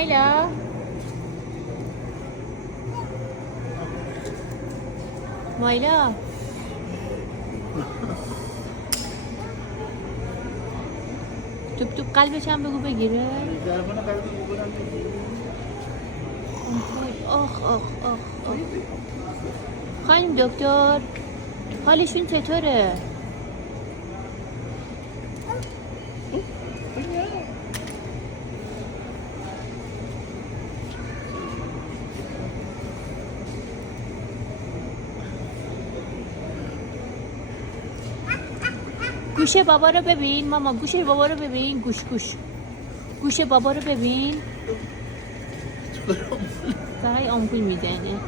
مایلا مایلا توپ قلبش هم بگو بگیره. آخ آخ آخ آخ. خانم دکتر حالشون چطوره؟ گوشه بابا رو ببین ماما، گوشه بابا رو ببین، گوشه بابا رو ببین. داره آمپول میزنه.